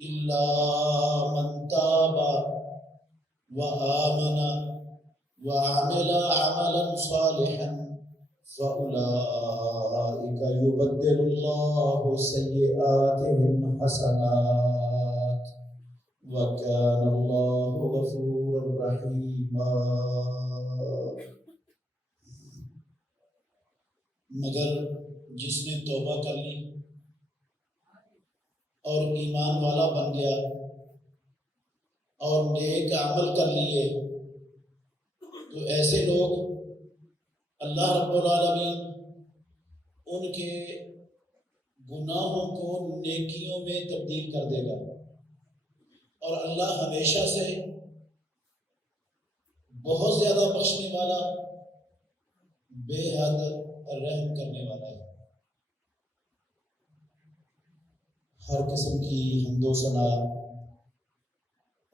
إلا من تاب وآمن وعمل عملا صالحا فأولئك يبدل الله سيئاتهم حسنات وكان الله غفورا رحيما۔ مگر جس نے توبہ کر لی اور ایمان والا بن گیا اور نیک عمل کر لیے تو ایسے لوگ اللہ رب العالمین ان کے گناہوں کو نیکیوں میں تبدیل کر دے گا، اور اللہ ہمیشہ سے بہت زیادہ بخشنے والا، بے حد رحم کرنے والا ہے۔ ہر قسم کی حمد و ثنا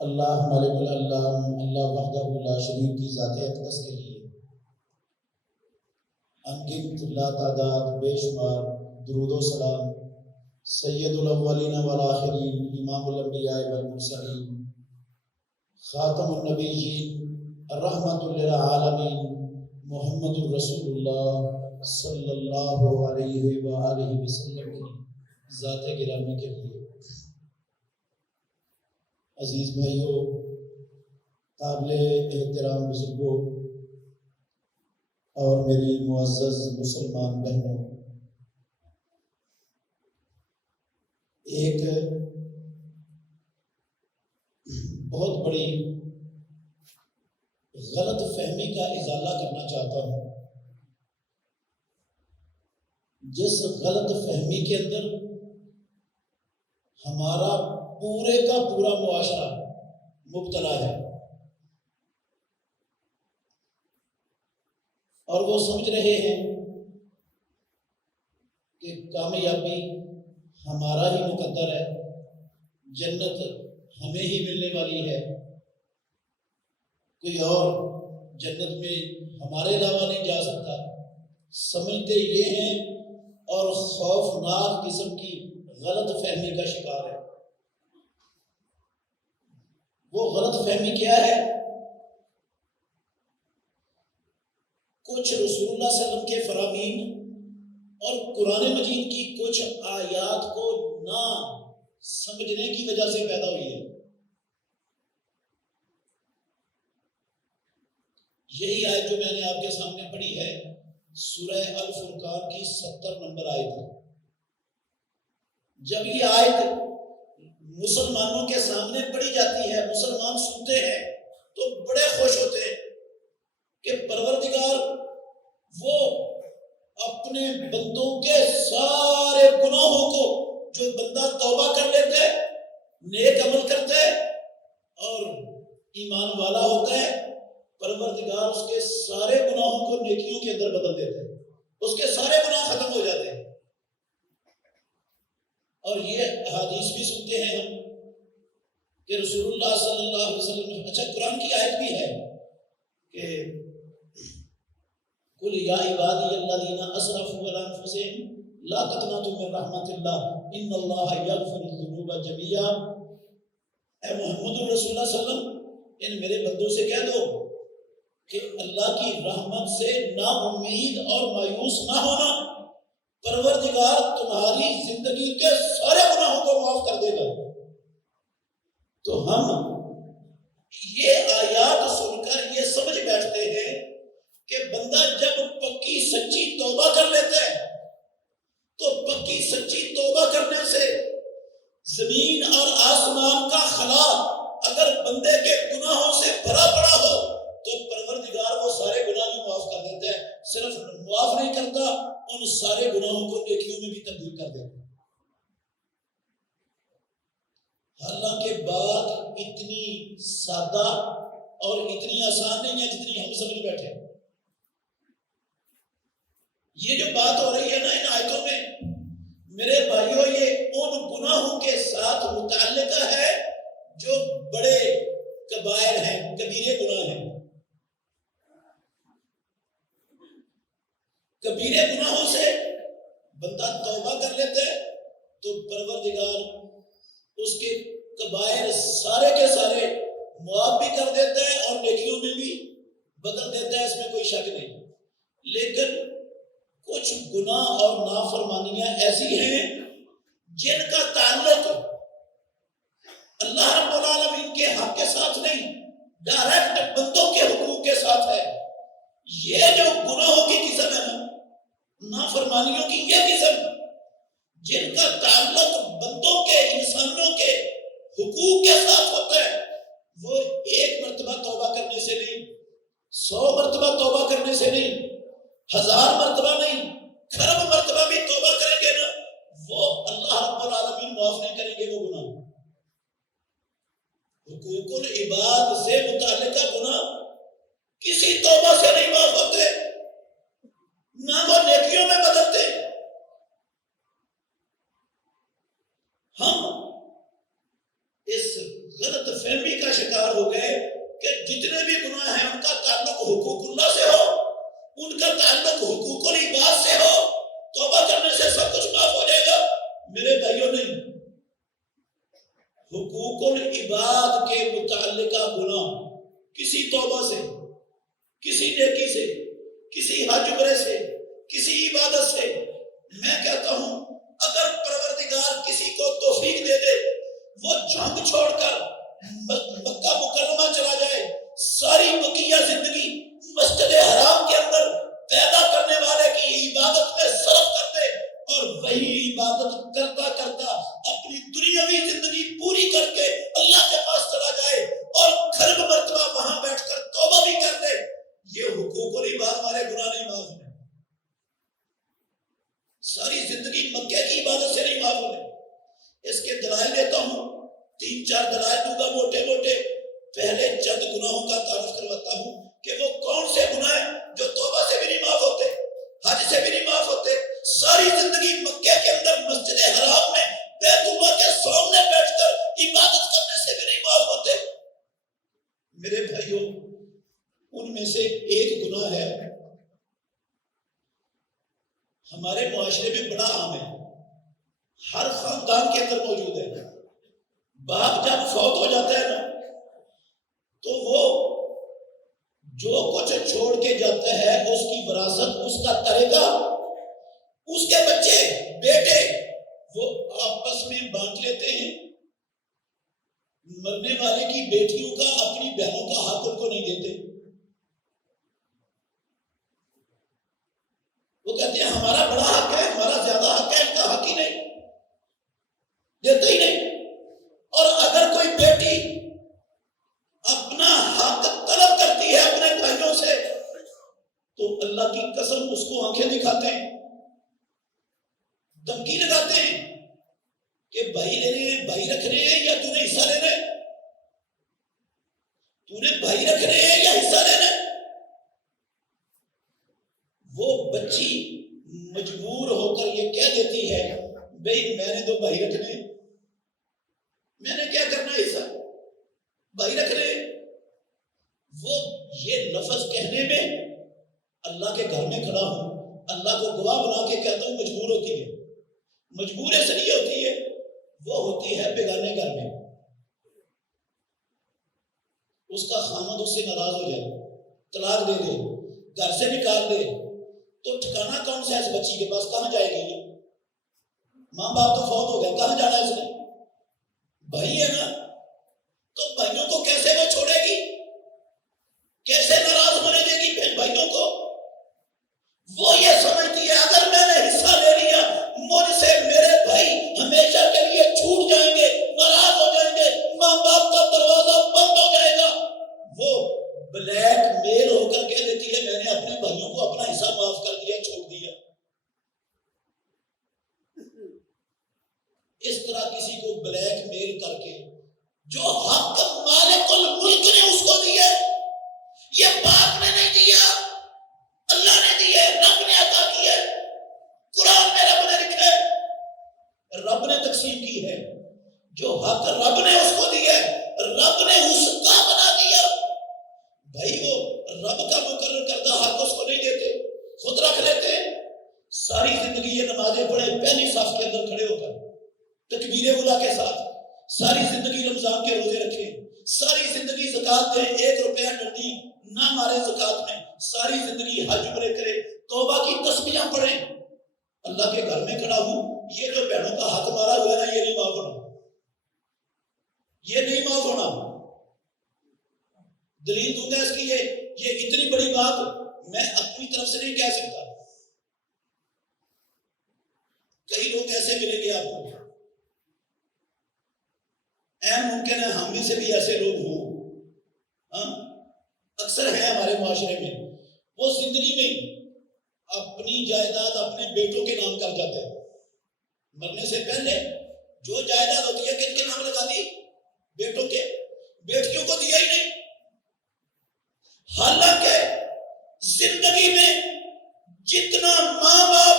اللہ مالک العلام اللہ وحدہ لا شریک کی ذات اقدس کے لیے، انگنت لا تعداد بے شمار درود و سلام سید الاولین والآخرین، امام الانبیاء والمرسلین، خاتم النبیین، رحمت للعالمین، محمد الرسول اللہ صلی اللہ علیہ وآلہ وسلم کی ذات گرامی کے لیے۔ عزیز بھائیوں، قابل احترام بزرگوں اور میری معزز مسلمان بہنوں، ایک بہت بڑی غلط فہمی کا ازالہ کرنا چاہتا ہوں، جس غلط فہمی کے اندر ہمارا پورے کا پورا معاشرہ مبتلا ہے، اور وہ سمجھ رہے ہیں کہ کامیابی ہمارا ہی مقدر ہے، جنت ہمیں ہی ملنے والی ہے، کوئی اور جنت میں ہمارے علاوہ نہیں جا سکتا، سمجھتے یہ ہیں، اور خوفناک قسم کی غلط فہمی کا شکار ہے۔ وہ غلط فہمی کیا ہے؟ کچھ رسول اللہ صلی اللہ علیہ وسلم کے فرامین اور قرآن مجید کی کچھ آیات کو نہ سمجھنے کی وجہ سے پیدا ہوئی ہے۔ یہی آیت جو میں نے آپ کے سامنے پڑھی ہے، سورہ الفرقان کی 70 نمبر آیت ہے۔ جب یہ آیت مسلمانوں کے سامنے پڑھی جاتی ہے، مسلمان سنتے ہیں تو بڑے خوش ہوتے ہیں کہ پروردگار وہ اپنے بندوں کے سارے گناہوں کو، جو بندہ توبہ کر لیتا ہے، نیک عمل کرتا ہے اور ایمان والا ہوتا ہے، پروردگار اس کے سارے گناہوں کو نیکیوں کے اندر بدل دیتا ہے، اس کے سارے گناہ ختم ہو جاتے ہیں۔ اور یہ احادیث بھی سنتے ہیں ہم کہ رسول اللہ صلی اللہ علیہ وسلم، اچھا قرآن کی آیت بھی ہے کہ قل یا عبادی الذین اسرفوا علی انفسہم لا تقنطوا من رحمت اللہ ان اللہ یغفر الذنوب جميعا۔ اے محمد رسول اللہ صلی اللہ علیہ وسلم، ان میرے بندوں سے کہہ دو کہ اللہ کی رحمت سے نا امید اور مایوس نہ ہونا، پروردگار تمہاری زندگی کے سارے گناہوں کو معاف کر دے گا۔ تو ہم یہ آیات سن کر یہ سمجھ بیٹھتے ہیں کہ بندہ جب پکی سچی توبہ کر لیتا ہے تو پکی سچی توبہ کرنے سے زمین اور آسمان کا خلا اگر بندے کے گناہوں سے بھرا پڑا ہو تو پروردگار وہ سارے گناہ بھی معاف کر دیتا ہے، صرف معاف نہیں کرتا، ان سارے گناہوں کو نیکیوں میں بھی تبدیل کر دیتا ہے۔ حالانکہ بات اتنی سادہ اور اتنی آسان نہیں ہے جتنی ہم سمجھ بیٹھے۔ یہ جو بات ہو رہی ہے نا ان آیتوں میں، میرے بھائیوں، یہ ان گناہوں کے ساتھ متعلق ہے جو بڑے کبائر ہیں، کبیرے گناہ ہیں۔ کبیرے گناہوں سے بندہ توبہ کر لیتا ہے تو پروردگار اس کے کبائر سارے کے سارے معاف بھی کر دیتا ہے اور نیکیوں میں بھی بدل دیتا ہے، اس میں کوئی شک نہیں، لیکن کچھ گناہ اور نافرمانیاں ایسی ہیں جن کا تعلق اللہ رب العالمین کے حق کے ساتھ نہیں، ڈائریکٹ بندوں کے حقوق کے ساتھ ہے۔ یہ جو گناہوں کی قسم ہے نا، نافرمانیوں کی یہ قسم جن کا تعلق بندوں کے، انسانوں کے حقوق کے ساتھ ہوتا ہے، وہ ایک مرتبہ توبہ کرنے سے نہیں، 100 مرتبہ توبہ کرنے سے نہیں، 1000 مرتبہ نہیں، خرب مرتبہ بھی توبہ کریں گے نا، وہ اللہ رب العالمین معاف نہیں کریں گے وہ گناہ۔ حقوق العباد سے متعلقہ گناہ کسی توبہ سے نہیں معاف ہوتے، نہ وہ نیکیوں میں بدلتے۔ ہم اس غلط فہمی کا شکار ہو گئے کہ جتنے بھی گناہ ہیں ان کا تعلق حقوق اللہ سے ہو، ان کا تعلق حقوق العباد سے ہو، توبہ کرنے سے سب کچھ معاف ہو جائے گا۔ میرے بھائیوں، نہیں، حقوق العباد کے متعلقہ گناہ کسی توبہ سے، کسی نیکی سے، کسی حج عمرے سے، کسی عبادت سے، میں کہتا ہوں اگر پروردگار کسی کو توفیق دے دے وہ جنگ چھوڑ کر مکہ مکرمہ چلا جائے، ساری بقیہ زندگی مسجد حرام کے اندر پیدا کرنے والے کی عبادت میں صرف کر دے، اور وہی عبادت کرتا کرتا اپنی دنیاوی زندگی پوری کر کے اللہ کے پاس چلا جائے اور خرب مرتبہ وہاں بیٹھ کر توبہ بھی کر دے، یہ حقوق العباد والے گناہ نہیں معاف ہونے، ساری زندگی مکے کی عبادت سے نہیں معاف ہونے۔ اس کے دلائل دیتا ہوں، 3-4 دلائل دوں گا موٹے موٹے۔ پہلے چند گناہوں کا تعارف کرواتا ہوں کہ وہ کون سے گناہ ہیں جو توبہ سے بھی نہیں معاف ہوتے، حج سے بھی نہیں معاف ہوتے، ساری زندگی مکے کے اندر مسجد حرام میں بیت اللہ کے سامنے بیٹھ کر عبادت کرنے سے بھی نہیں معاف ہوتے۔ میرے بھائیوں، ان میں سے ایک گناہ ہے ہمارے معاشرے میں بڑا عام ہے، ہر خاندان کے اندر موجود ہے۔ باپ جب فوت ہو جاتا ہے نا تو وہ جو کچھ چھوڑ کے جاتا ہے، اس کی وراثت، اس کا طریقہ، اس کے بچے، بیٹے، وہ آپس میں بانٹ لیتے ہیں۔ مرنے والے کی بیٹیوں کا، اپنی بہنوں کا حق ان کو نہیں دیتے۔ وہ کہتے ہیں ہمارا بڑا حق ہے، ہمارا زیادہ حق ہے، ان کا حق ہی نہیں، دیتے ہی نہیں۔ اور اگر کوئی بیٹی اپنا حق طلب کرتی ہے اپنے بھائیوں سے تو اللہ کی قسم اس کو آنکھیں دکھاتے ہیں، دھمکی لگاتے ہیں کہ بھائی لینے ہیں، بھائی رکھنے ہیں یا تو نے حصہ لینا ہے، تو نے بھائی رکھنے ہیں یا حصہ لینا ہے۔ وہ بچی مجبور ہو کر یہ کہہ دیتی ہے بھائی میں نے تو بھائی رکھنے، میں نے کیا کرنا ہے حصہ، بھائی رکھنے۔ وہ یہ لفظ کہنے میں اللہ کے گھر میں کھڑا ہوں، اللہ کو گواہ بنا کے کہتا ہوں مجبور ہوتی ہے، مجبور اس لیے ہوتی ہے، وہ ہوتی ہے بیگانے گھر میں، اس کا خامد اس سے ناراض ہو جائے، طلاق دے دے، گھر سے نکال دے، تو ٹھکانا کون سا ہے اس بچی کے پاس، کہاں جائے گی؟ ماں باپ تو فوت ہو گئے، کہاں جانا ہے اس نے؟ بھائی ہے نا، تو بھائیوں کو کیسے وہ چھوڑے گی، کیسے ناراض ہونے دے گی پھر بھائیوں کو؟ وہ یہ سمجھتی ہے اگر میں نے حصہ لے لیا مجھ سے میرے بھائی ہمیشہ کے لیے چھوٹ جائیں گے، ناراض ہو جائیں گے، ماں باپ کا دروازہ بند ہو جائے گا۔ وہ بلیک میل ہو کر کہہ دیتی ہے میں نے اپنے بھائیوں کو اپنا حصہ معاف کر دیا، چھوڑ دیا۔ اس طرح کسی کو بلیک میل کر کے جو حق مالک الملک نے اس کو دیے، یہ باپ نے نہیں دیا، اللہ نے دیے، رب نے عطا کیے، قرآن میں رب نے لکھے، رب نے تقسیم کی ہے، جو حق رب نے اس کو دیے رب نے اس کا بنا دیا۔ بھائی وہ رب کا مقرر کردہ حق اس کو نہیں دیتے، خود رکھ لیتے ہیں۔ ساری زندگی یہ نمازیں پڑھے پہلی صف کے اندر کھڑے ہو کر تکبیر اولیٰ کے ساتھ، ساری زندگی رمضان کے روزے رکھیں، ساری زندگی زکات دیں، 1 روپیہ ڈنڈی نہ مارے زکات میں، ساری زندگی حج عمرے کرے، توبہ کی تسبیحاں پڑھیں، اللہ کے گھر میں کھڑا ہوں، یہ جو بہنوں کا حق مارا ہوا ہے نا، یہ نہیں معاف ہونا، یہ نہیں معاف ہونا۔ دلیل دوں گا اس کی، یہ اتنی بڑی بات میں اپنی طرف سے نہیں کہہ سکتا۔ کئی لوگ ایسے ملیں گے آپ کو، ممکن ہے ہم میں سے بھی ایسے لوگ ہوں، اکثر ہیں ہمارے معاشرے میں، وہ زندگی میں اپنی جائیداد اپنے بیٹوں کے نام کر جاتے ہیں، مرنے سے پہلے جو جائیداد ہوتی ہے کن کے نام لگا دی؟ بیٹوں کے، بیٹیوں کو دیا ہی نہیں۔ حالانکہ زندگی میں جتنا ماں باپ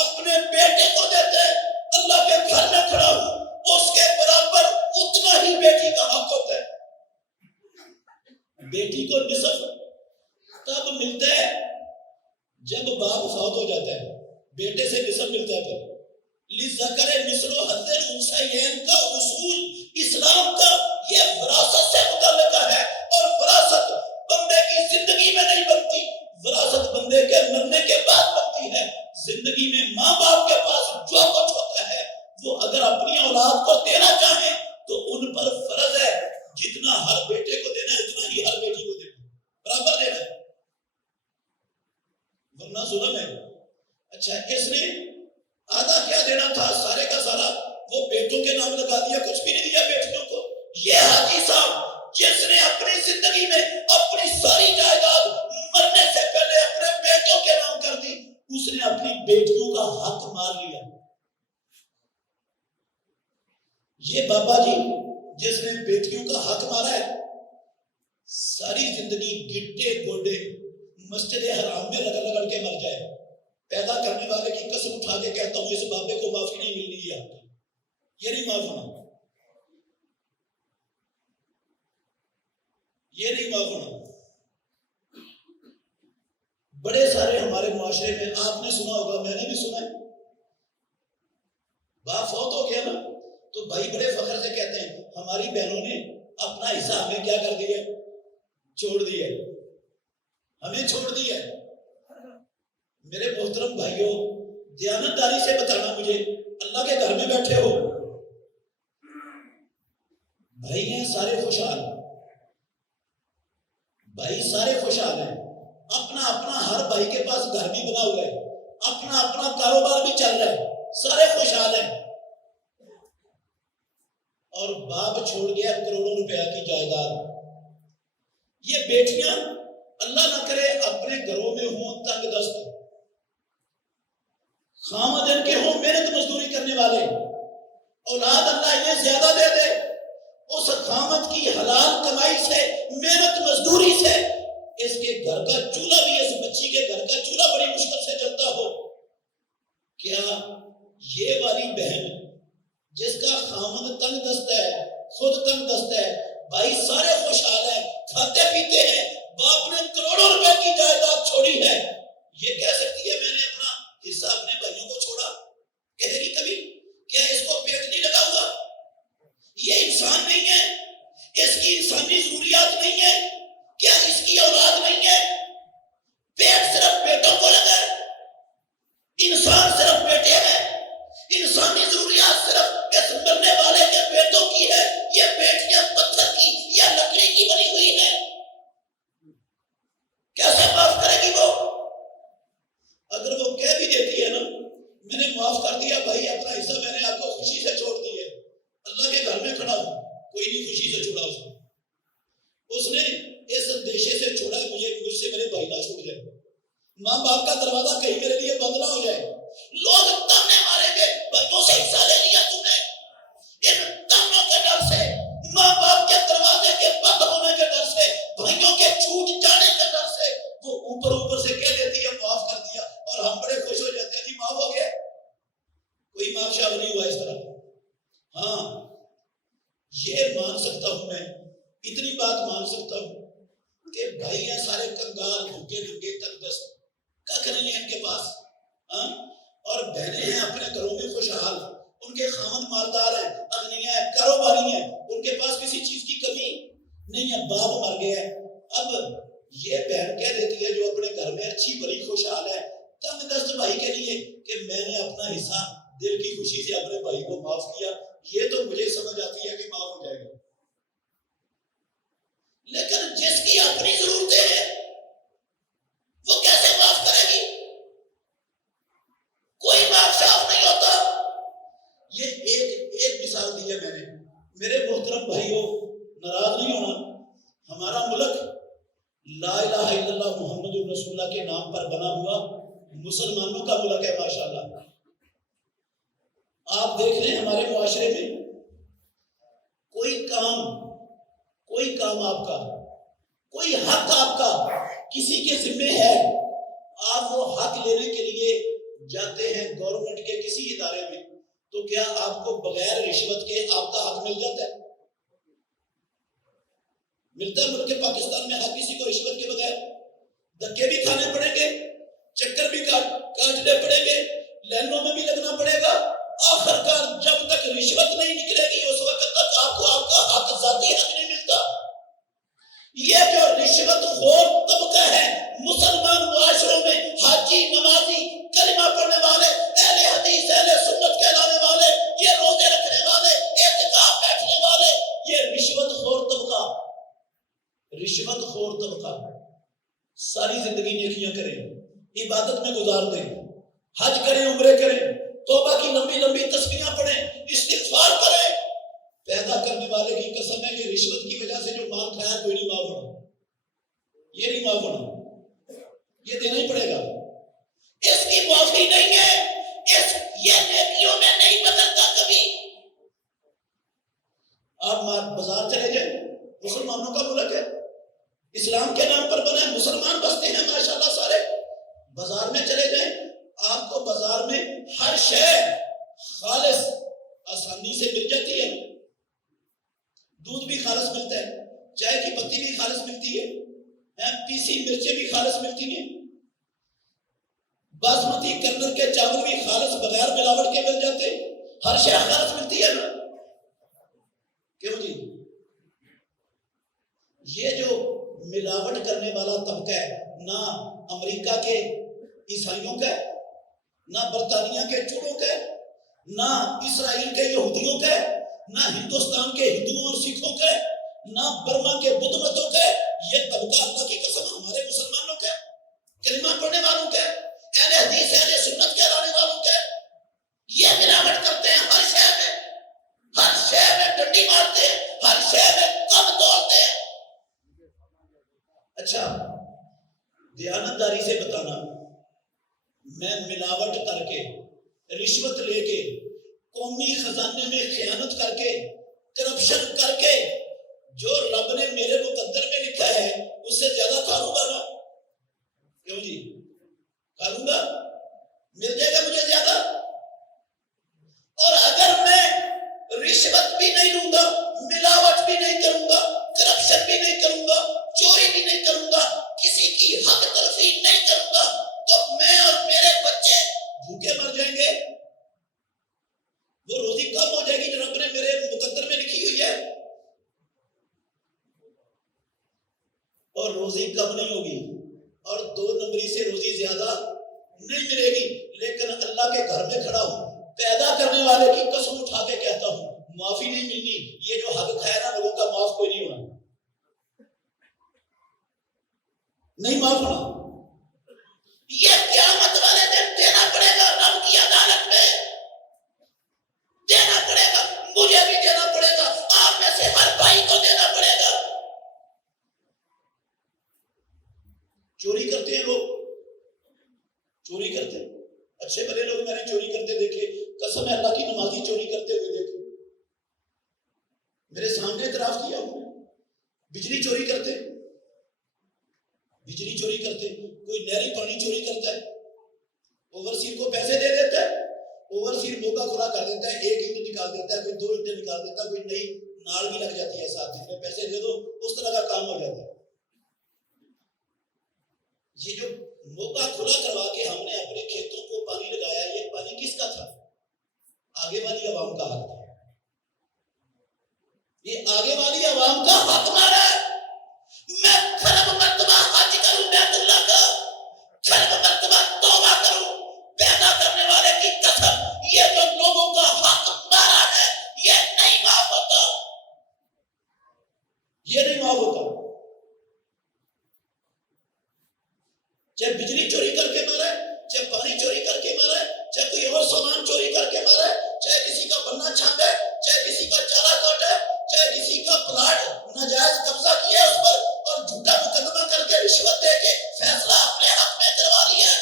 اپنے بیٹے کو دیتے، اللہ کے گھر میں کھڑا ہوں، اس کے برابر اتنا ہی بیٹی کا حق ہوتا ہے۔ بیٹی کو نصف تب ملتا ہے جب باپ فوت ہو جاتا ہے، بیٹے سے نصف ملتا ہے۔ پھر لِلذَّكَرِ مِثْلُ حَظِّ الْأُنثَيَيْنِ کا اصول اسلام کا یہ وراثت سے متعلقہ ہے، اور وراثت بندے کی زندگی میں نہیں بنتی، وراثت بندے کے مرنے کے بعد بنتی ہے۔ زندگی میں ماں باپ کے پاس جو کچھ ہوتا ہے وہ اگر اپنی اولاد کو دینا چاہیں تو ان پر فرض ہے جتنا ہر بیٹے کو دینا ہے اتنا ہی ہر بیٹی کو دینا ہے، برابر دینا ہے، ورنہ ظلم ہے۔ اچھا، اس نے آدھا کیا دینا تھا، سارے کا سارا وہ بیٹوں کے نام لگا دیا، کچھ بھی نہیں دیا بیٹیوں کو۔ یہ حاجی صاحب جس نے اپنی زندگی میں اپنی ساری جائیداد مرنے سے پہلے اپنے بیٹوں کے نام کر دی، اس نے اپنی بیٹیوں کا حق مار لیا۔ یہ بابا جی جس نے بیٹیوں کا حق مارا ہے، ساری زندگی گٹے گوڈے مسجد حرام میں رگڑ رگڑ کے مر جائے، پیدا کرنے والے کی قسم اٹھا کے کہتا ہوں اس بابے کو معافی نہیں ملنی ہے آپ کی، یہ نہیں معاف ہونا، یہ نہیں معاف ہونا۔ بڑے سارے ہمارے معاشرے میں آپ نے سنا ہوگا، میں نے بھی سنا ہے، باپ فوت ہو گیا نا تو بھائی بڑے فخر سے کہتے ہیں ہماری بہنوں نے اپنا حصہ ہمیں کیا کر دیا، چھوڑ دیا، ہمیں چھوڑ دیا۔ میرے محترم بھائیوں، دیانتداری سے بتانا مجھے، اللہ کے گھر میں بیٹھے ہو، بھائی ہیں سارے خوشحال، بھائی سارے خوشحال ہیں، اپنا اپنا ہر بھائی کے پاس گھر بھی بنا ہوا ہے، اپنا اپنا کاروبار بھی چل رہا ہے، سارے خوشحال ہیں، اور باپ چھوڑ گیا کروڑوں روپیہ کی جائیداد۔ یہ بیٹیاں اللہ نہ کرے اپنے گھروں میں ہوں تنگ دست، خامد ان کے ہوں محنت مزدوری کرنے والے، اولاد اللہ انہیں زیادہ دے دے، اس خامد کی حلال کمائی سے محنت مزدوری سے اس کے گھر کا چولہا بھی، اس بچی کے گھر کا چولہا بڑی مشکل سے چلتا ہو، کیا یہ والی بہن جس کا خامد تنگ دست ہے، خود تنگ دست ہے، بھائی سارے خوشحال ہیں، کھاتے پیتے ہیں، باپ نے کروڑوں روپے کی جائیداد چھوڑی ہے، یہ کہہ سکتی ہے میں نے اپنا حصہ اپنے بھائیوں کو چھوڑا؟ کہے گی کبھی؟ کیا اس کو پیٹ نہیں لگا ہوا؟ یہ انسان نہیں ہے؟ اس کی انسانی ضروریات نہیں ہے؟ کیا اس کی اولاد نہیں ہے؟ پیٹ صرف بیٹوں کو لگا ہے؟ انسان صرف بیٹے ہیں؟ انسانی ضروریات صرف اس مرنے والے کے بیٹوں کی ہے؟ یہ بیٹیاں پتھر کی یا لکڑی کی بنی ہوئی ہے؟ کیسے معاف کرے گی وہ؟ اگر وہ کہہ بھی دیتی ہے نا میں نے معاف کر دیا بھائی، اپنا حصہ میں نے آپ کو خوشی سے چھوڑ دی ہے، اللہ کے گھر میں کھڑا ہوں، کوئی نہیں خوشی سے چھوڑا اس نے اس اندیشے سے چھوڑا مجھ سے میرے بھائی نہ چھوڑ جائے، ماں باپ کا دروازہ کہیں میرے لیے بند نہ ہو جائے، لوگ تانے ماریں گے بھائیوں سے حصہ لے لیا تو نے، ان تانوں کے ڈر سے، ماں باپ کے دروازے کے بند ہونے کے ڈر سے، بھائیوں کے چھوٹ جانے کے ڈر سے وہ اوپر سے کہہ دیتی ہے معاف کر دیا، اور ہم بڑے خوش ہو جاتے ہیں جی معاف ہو گیا، کوئی معاف شاف نہیں ہوا اس طرح۔ ہاں یہ مان سکتا ہوں، میں اتنی بات مان سکتا ہوں کہ بھائی ہیں سارے کنگال، بھوکے ننگے تنگ دست، کچھ نہیں ہے ان کے پاس، اور بہنیں ہیں اپنے گھروں میں خوشحال، ان کے خامد مالدار ہیں، اغنیاء ہیں، کاروباری ہیں، ان کے پاس کسی چیز کی کمی نہیں ہے، باپ مر گیا ہے۔ اب یہ بہن کہہ دیتی ہے جو اپنے گھر میں اچھی بڑی خوشحال ہے تنگ دست بھائی کے لیے کہ میں نے اپنا حصہ دل کی خوشی سے اپنے بھائی کو معاف کیا، یہ تو مجھے سمجھ آتی ہے کہ معاف ہو جائے گا، لیکن جس کی اپنی ضرورتیں ہیں وہ کیسے معاف کرے گی؟ کوئی معاف شاف نہیں ہوتا۔ یہ ایک مثال دی ہے میں نے۔ میرے محترم بھائیوں، ناراض نہیں ہونا، ہمارا ملک لا الہ الا اللہ محمد رسول اللہ کے نام پر بنا ہوا مسلمانوں کا ملک ہے ماشاءاللہ۔ آپ دیکھ رہے ہیں ہمارے معاشرے میں کوئی کام آپ کا، کوئی حق آپ کا کسی کے ذمہ ہے، آپ وہ حق لینے کے لیے جاتے ہیں گورنمنٹ کے کسی ادارے میں، تو کیا آپ کو بغیر رشوت کے آپ کا حق مل جاتا ہے؟ ملتا ہے ملک پاکستان میں حق کسی کو رشوت کے بغیر؟ دھکے بھی کھانے پڑیں گے، چکر بھی کاٹنے پڑیں گے، لائنوں میں بھی لگنا پڑے گا، آخر کار جب تک رشوت نہیں نکلے گی اس وقت تک آپ کو آپ کا حق، ذاتی حق نہیں ملتا۔ یہ جو رشوت خور طبقہ ہے مسلمان معاشروں میں، حاجی، نمازی، کلمہ پڑھنے والے، اہل حدیث، اہل سنت کہلانے والے، یہ روزے رکھنے والے، اعتکاف بیٹھنے والے، یہ رشوت خور طبقہ ساری زندگی نیکیاں کریں، عبادت میں گزار دیں، حج کریں، عمرے کریں، توبہ کی لمبی لمبی تسبیحاں پڑھیں، استغفار کریں، پیدا کرنے والے کی قسم ہے کہ رشوت کی وجہ سے جو مال کھایا کوئی نہیں معاف ہونا، یہ نہیں معاف ہونا، یہ دینا ہی پڑے گا، اس کی معافی نہیں ہے، یہ نیکیوں میں نہیں بدلتا کبھی۔ آپ بازار چلے جائیں، مسلمانوں کا ملک ہے، اسلام کے نام پر بنا ہے، مسلمان بستے ہیں ماشاءاللہ سارے، بازار میں چلے جائیں، آپ کو بازار میں ہر شے خالص آسانی سے مل جاتی ہے، دودھ بھی خالص ملتا ہے، چائے کی پتی بھی خالص ملتی ہے، پیسی مرچیں بھی خالص ملتی ہیں، باسمتی کرنل کے چاول بھی خالص بغیر ملاوٹ کے مل جاتے ہیں، ہر شے خالص ملتی ہے نا، کیوں جی؟ یہ جو ملاوٹ کرنے والا طبقہ ہے، نہ امریکہ کے عیسائیوں کا ہے، نہ برطانیہ کے چوڑوں کا ہے، نہ اسرائیل کے یہودیوں کا ہے، نہ ہندوستان کے ہندوؤں اور سکھوں کا ہے، نہ برما کے بدھ متوں کا ہے، یہ طبقہ اللہ کی قسم ہمارے مسلمانوں کا ہے، کلمہ پڑھنے والوں کا ہے، اہل حدیث اہل سنت کہلانے والوں کا ہے، یہ ملاوٹ کرتے ہیں ہر شے میں ڈنڈی مارتے ہیں، ہر شے میں کم توڑتے ہیں۔ اچھا دیانتداری سے بتانا، میں ملاوٹ کر کے، رشوت لے کے، قومی خزانے میں خیانت کر کے، کرپشن کر کے، جو رب نے میرے مقدر میں لکھا ہے اس سے زیادہ کھاؤں گا نا، کیوں جی؟ کھاؤں گا، مل جائے گا مجھے زیادہ، اور اگر میں رشوت بھی نہیں لوں گا، ملاوٹ بھی نہیں کروں گا، کرپشن بھی نہیں کروں گا، چوری بھی نہیں کروں گا، کسی کی حق تلفی نہیں کروں گا، تو میں اور میرے بچے بھوکے مر جائیں گے، وہ روزی کم ہو جائے گی جو رب نے میرے مقدر میں لکھی ہوئی ہے، اور روزی کم نہیں ہوگی، اور 2 نمبری سے روزی زیادہ نہیں ملے گی، لیکن اللہ کے گھر میں کھڑا ہوں، پیدا کرنے والے کی قسم اٹھا کے کہتا ہوں معافی نہیں ملنی، یہ جو حق کھایا نا لوگوں کا معاف کوئی نہیں ہونا، نہیں معاف ہونا، یہ قیامت والے دن دینا پڑے گا، رب کی عدالت میں دینا پڑے گا، مجھے بھی دینا پڑے گا، آپ میں سے ہر بھائی کو دینا پڑے گا۔ چوری کرتے ہیں لوگ، چوری کرتے ہیں، اچھے بھلے لوگ میں نے چوری کرتے دیکھے، قسم ہے اللہ کی، نمازی چوری کرتے ہوئے دیکھے، میرے سامنے اعتراف کیا ہوں، بجلی چوری کرتے، بجلی چوری کرتے، کوئی نہری پانی چوری کرتا ہے، اوورسیر کو پیسے دے دیتا ہے، اوورسیر موقع کھلا کر دیتا ہے، 1 اینٹ نکال دیتا ہے، کوئی 2 اینٹ نکال دیتا ہے، کوئی نئی نال بھی لگ جاتی ہے ساتھ، جس میں پیسے دے دو اس طرح کا کام ہو جاتا ہے۔ یہ جو موقع کھلا کروا کے ہم نے اپنے کھیتوں کو پانی لگایا، یہ پانی کس کا تھا؟ آگے والی عوام کا حق تھا، یہ آگے والی عوام کا حق مارا ہے۔ میں خراب مرتبہ حج کروں بیت اللہ کا، خراب مرتبہ توبہ کروں پیدا کرنے والے کی قسم، یہ جو لوگوں کا حق مارا ہے یہ نہیں معاف ہوتا، یہ نہیں معاف ہوتا۔ چاہے بجلی چوری کر کے مارا ہے، چاہے پانی چوری کر کے مارا ہے، چاہے کوئی اور سامان چوری کر کے مارا ہے، چاہے کسی کا بننا چھاپا ہے، چاہے کسی کا چارہ کاٹا ہے، چاہے کسی کا پلاٹ ناجائز قبضہ کیا اس پر اور جھوٹا مقدمہ کر کے رشوت دے کے فیصلہ اپنے حق میں کروا لیا ہے،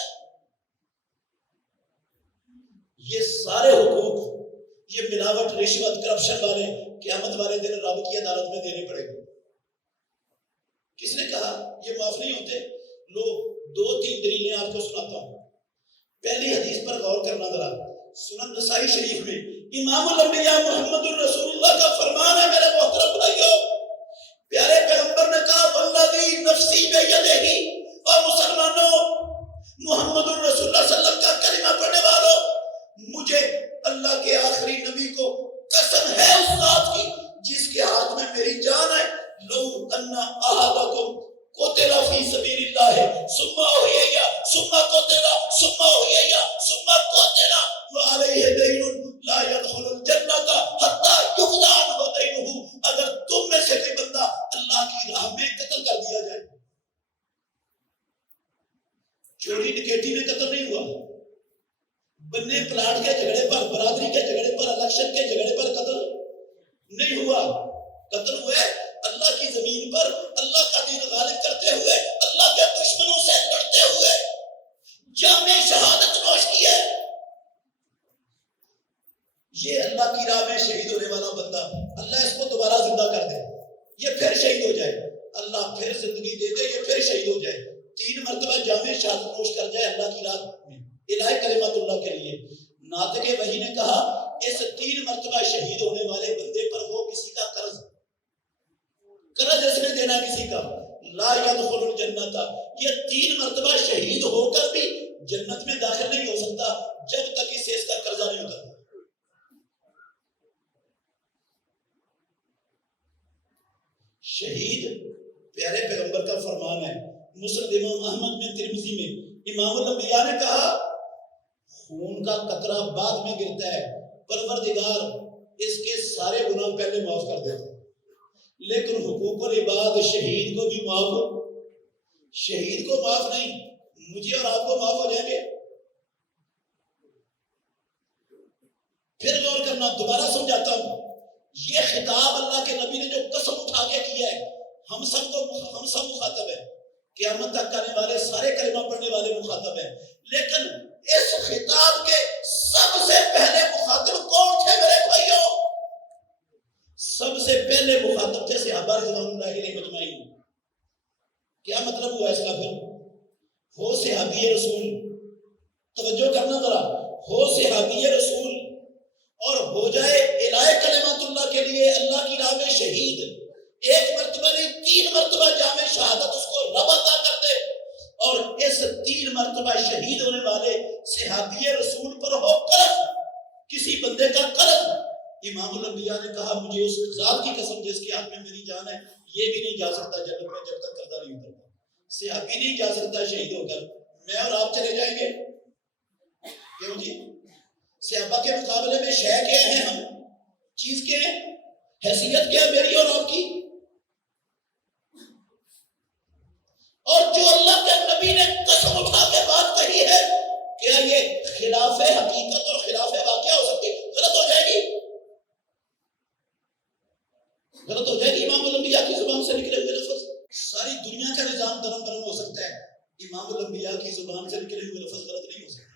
یہ سارے حقوق، یہ ملاوٹ، رشوت، کرپشن والے قیامت والے دن رب کی عدالت میں دینے پڑے گے۔ کس نے کہا یہ معاف نہیں ہوتے؟ لو 2-3 دلیلیں آپ کو سناتا ہوں۔ پہلی حدیث پر غور کرنا ذرا، سنن نسائی شریف میں امام الانبیاء محمد الرسول اللہ کا فرمان ہے میرے محترم بھائیو، پیارے پیغمبر نے کہا والذی نفسی بیدہ، اور مسلمانوں محمد الرسول اللہ صلی اللہ علیہ وسلم کا کلمہ پڑھنے والوں، مجھے اللہ کے آخری نبی کو قسم ہے اس ذات کی جس کے ہاتھ میں میری جان ہے، لو ان احدکم قتل فی سبیل اللہ ثم احیی ثم قتل ثم احیی ثم قتل وعلیہ دین لا يدخل الجنۃ حتی یقضى عنہ دینہ، اگر تم میں سے کوئی بندہ اللہ کی راہ میں قتل کر دیا جائے، چوری ڈکیٹی میں قتل نہیں ہوا، بننے پلاٹ کے جھگڑے پر، برادری کے جھگڑے پر، الیکشن کے جھگڑے پر قتل نہیں ہوا، قتل ہوئے اللہ کی زمین پر اللہ کا دین غالب کرتے ہوئے، اللہ کے دشمنوں سے لڑتے ہوئے جام شہادت نوش کی ہے۔ یہ اللہ کی راہ میں شہید ہونے والا بندہ، اللہ اس کو دوبارہ زندہ کر دے، یہ پھر شہید ہو جائے، اللہ پھر زندگی دے دے، یہ پھر شہید ہو جائے، 3 مرتبہ جام شہادت نوش کر جائے اللہ کی راہ میں الہ کلمت اللہ کے لیے۔ ناطق وحی نے کہا اس 3 مرتبہ شہید ہونے والے بندے پر ہو کسی کا قرض اس نے دینا کسی کا، لا يدخل الجنت، یہ 3 مرتبہ شہید ہو کر بھی جنت میں داخل نہیں ہو سکتا جب تک اسے اس کا قرضہ نہیں اترتا۔ شہید پیارے پیغمبر کا فرمان ہے، مسند امام احمد میں، ترمذی میں، امام الانبیاء نے کہا خون کا قطرہ بعد میں گرتا ہے، پروردگار اس کے سارے گناہ پہلے معاف کر دیتا ہے، لیکن حقوق العباد شہید کو بھی معاف، شہید کو معاف نہیں، مجھے اور آپ کو معاف ہو جائیں گے۔ پھر غور کرنا، دوبارہ سمجھاتا ہوں، یہ خطاب اللہ کے نبی نے جو قسم اٹھا کے کیا ہے، ہم سب مخاطب ہیں، قیامت تک آنے والے سارے کلمہ پڑھنے والے مخاطب ہیں، لیکن اس خطاب کے سب سے پہلے مخاطب کون تھے میرے بھائیوں؟ سب سے پہلے مخاطب تھے صحابہ رضوان اللہ علیہم اجمعین۔ کیا مطلب ہوا اس کا؟ پھر ہو صحابی رسول، توجہ کرنا ذرا، ہو صحابی رسول اور ہو جائے الہ کلمت اللہ کے لیے اللہ کی راہ میں شہید، 1 مرتبہ نہیں 3 مرتبہ جامع شہادت اس کو رب عطا کر دے، اور اس 3 مرتبہ شہید ہونے والے صحابی رسول پر ہو قرض، کسی بندے کا قرض، امام الانبیاء نے کہا مجھے اس ذات کی قسم جس کے ہاتھ میں میری جان ہے، یہ بھی نہیں جا سکتا جنت میں جب تک قرضہ نہیں اترتا، صحابی نہیں جا سکتا شہید ہو کر، میں اور آپ چلے جائیں گے؟ کیوں جی؟ صحابہ کے مقابلے میں شے کیا ہے، ہم چیز کیا ہے، حیثیت کیا ہے میری اور آپ کی؟ اور جو اللہ کے نبی نے قسم اٹھا کے بات کہی ہے، کیا یہ خلاف حقیقت اور خلاف واقعہ ہو سکتی؟ غلط ہو جائے گی، غلط ہو جائے گی۔ امام الانبیاء کی زبان سے نکلے ہوئے لفظ، ساری دنیا کا نظام درم برم ہو سکتا ہے، امام الانبیاء کی زبان سے نکلے ہوئے لفظ غلط نہیں ہو سکتا،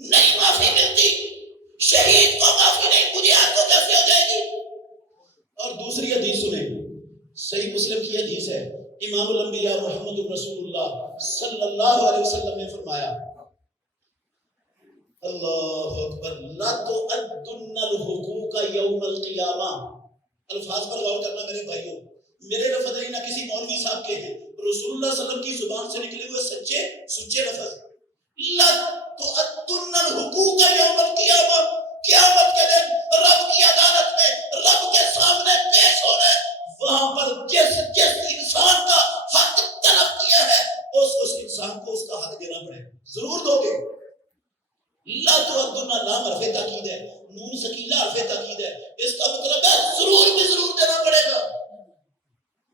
نہیں معافی ملتی، شہید کو معافی نہیں، مجھے آپ کو کیسے ہو جائے گی؟ اور دوسری حدیث سنیں، صحیح مسلم کی حدیث ہے، امام الانبیاء محمد رسول اللہ صلی اللہ علیہ وسلم نے فرمایا، اللہ اکبر، لَتُؤَدُّنَّ الْحُقُوقَ یوم القیامہ، الفاظ پر غور کرنا میرے بھائیوں، میرے لفظ نہیں، نہ کسی مولوی صاحب کے ہیں، رسول اللہ صلی اللہ علیہ وسلم کی زبان سے نکلے ہوئے سچے لفظ، لَتُؤَدُّنَّ لَتُؤَدُّنَّ الْحُقُوقَ يَوْمَ الْقِيَامَةِ، قیامت کے دن رب کی عدالت میں رب کے سامنے پیش ہونا ہے، وہاں پر جس انسان کا حق طلب کیا ہے اس انسان کو اس کا حق دینا پڑے گا، ضرور دو گے۔ لا تؤدن لام حرف تاکید ہے، نون سکیلا حرف تاکید ہے، اس کا مطلب ہے ضرور بھی ضرور دینا پڑے گا،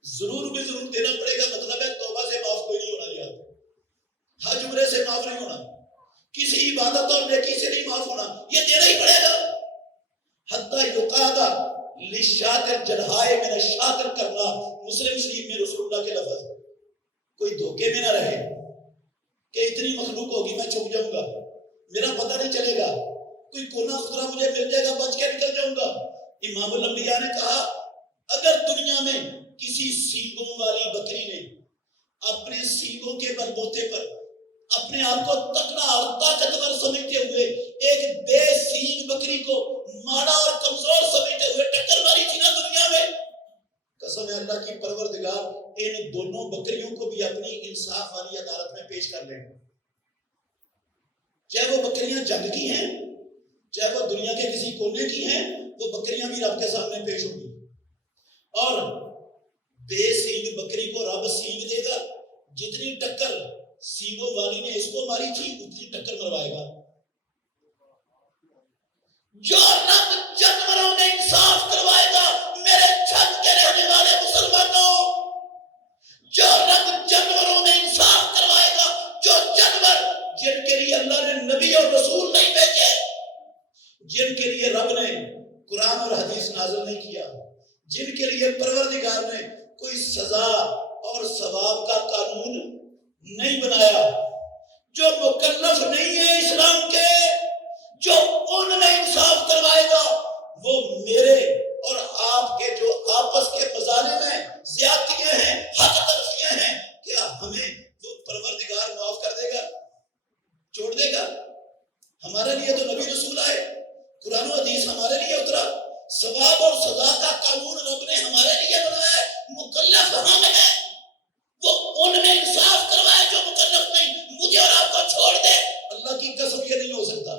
ضرور بھی ضرور دینا پڑے گا، مطلب ہے توبہ سے معاف کوئی نہیں ہونا، یاد حج عمرے سے معاف نہیں ہونا، کسی عبادت اور نیکی سے نہیں معاف ہونا، یہ دینا ہی پڑے گا۔ حتی یقادا للشاطر جلہائے من الشاطر کرنا، مسلم شریف میں رسول اللہ کے لفظ، کوئی دھوکے میں نہ رہے کہ اتنی مخلوق ہوگی میں چھپ جاؤں گا، میرا پتہ نہیں چلے گا، کوئی کونا خطرہ مجھے مل جائے گا، بچ کے نکل جاؤں گا۔ امام الانبیاء نے کہا اگر دنیا میں کسی سینگوں والی بکری نے اپنے سینگوں کے بلبوتے پر اپنے آپ کو تکڑا اور طاقتور سمجھتے ہوئے ایک بے سینگ بکری کو ماڑا اور کمزور سمجھتے ہوئے ٹکر ماری تھی نا دنیا میں، قسم ہے اللہ کی پروردگار ان دونوں بکریوں کو بھی اپنی انصاف والی عدالت میں پیش کر لیں، چاہے وہ بکریاں جنگ کی ہیں، چاہے وہ دنیا کے کسی کونے کی ہیں، وہ بکریاں بھی رب کے سامنے پیش ہوں گی، اور بے سینگ بکری کو رب سینگ دے گا، جتنی ٹکر سینگوں والی نے اس کو ماری تھی اتنی ٹکر مروائے گا۔ جو رب جانوروں میں انصاف کروائے گا میرے چھت کے رہنے والے مسلمانوں، جو رب جانوروں میں انصاف کروائے گا، جو جانور جن کے لیے اللہ نے نبی اور رسول نہیں بھیجے، جن کے لیے رب نے قرآن اور حدیث نازل نہیں کیا، جن کے لیے پروردگار نے کوئی سزا اور ثواب کا قانون نہیں بنایا، جو مکلف نہیں ہے اسلام کے، جو ان میں انصاف کروائے گا، وہ میرے اور آپ کے جو آپس کے مظالم ہیں، زیادتیاں ہیں، حق تلفیاں ہیں، کیا ہمیں وہ پروردگار معاف کر دے گا، چھوڑ دے گا؟ ہمارے لیے تو نبی رسول آئے، قرآن و حدیث ہمارے لیے اترا، ثواب اور سزا کا قانون رب نے ہمارے لیے بنایا ہے، مکلف ہم ہیں، وہ ان میں انصاف کروائے جو مکلف نہیں، مجھے اور آپ کو چھوڑ دے، اللہ کی قسم یہ نہیں ہو سکتا،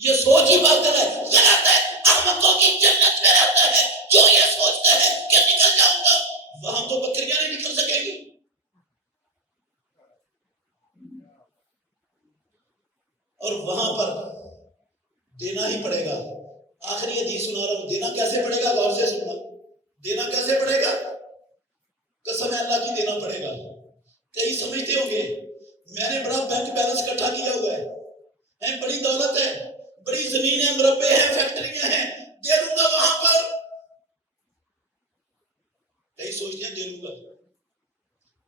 یہ سوچ ہی باطل ہے، غلط ہے، احمقوں کی جنت میں رہتا ہے جو یہ سوچتا ہے کہ نکل جاؤں گا، وہاں تو بکریاں نہیں نکل سکیں گی، اور وہاں پر دینا ہی پڑے گا۔ آخری حدیث سنا رہا ہوں، دینا کیسے پڑے گا، غور سے سننا، دینا کیسے پڑے گا، قسم ہے اللہ کی دینا پڑے گا۔ کئی سمجھتے ہوں گے میں نے بڑا بینک بیلنس اکٹھا کیا ہوا ہے، بڑی دولت ہے، بڑی زمین ہے، مربع ہیں، فیکٹریاں ہیں، دے دوں گا وہاں پر، کئی سوچتے ہیں دے دوں گا،